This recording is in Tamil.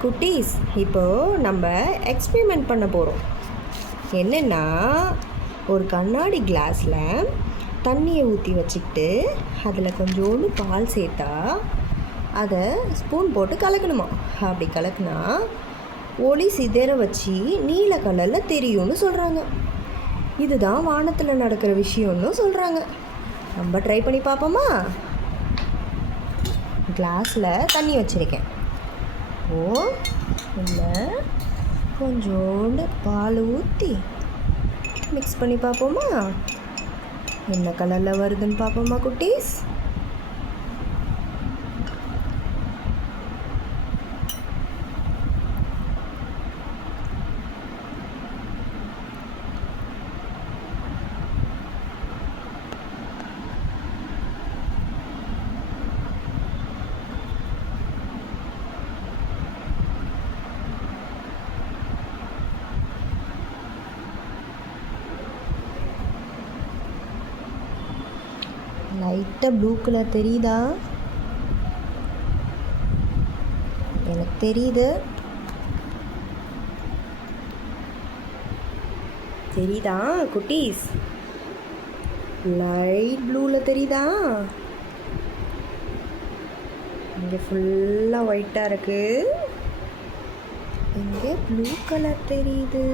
குட்டீஸ், இப்போது நம்ம எக்ஸ்பெரிமெண்ட் பண்ண போகிறோம். என்னென்னா, ஒரு கண்ணாடி கிளாஸில் தண்ணியை ஊற்றி வச்சுக்கிட்டு அதில் கொஞ்சோண்டு பால் சேர்த்தா அதை ஸ்பூன் போட்டு கலக்கணுமா. அப்படி கலக்குனா ஒளி சிதற வச்சு நீல கலரில் தெரியும்னு சொல்கிறாங்க. இதுதான் வானத்தில் நடக்கிற விஷயம்னு சொல்கிறாங்க. நம்ம ட்ரை பண்ணி பார்ப்போமா? கிளாஸில் தண்ணி வச்சுருக்கேன். இல்லை கொஞ்சோண்டு பால் ஊற்றி மிக்ஸ் பண்ணி பார்ப்போமா? என்ன கலரில் வருதுன்னு பார்ப்போமா குட்டீஸ்? லைட்டாக ப்ளூ கலர் தெரியுதா? எனக்கு தெரியுது. தெரியுதா குட்டீஸ்? லைட் ப்ளூவில் தெரியுதா? இங்கே ஃபுல்லாக ஒயிட்டாக இருக்குது. இங்கே ப்ளூ கலர் தெரியுது.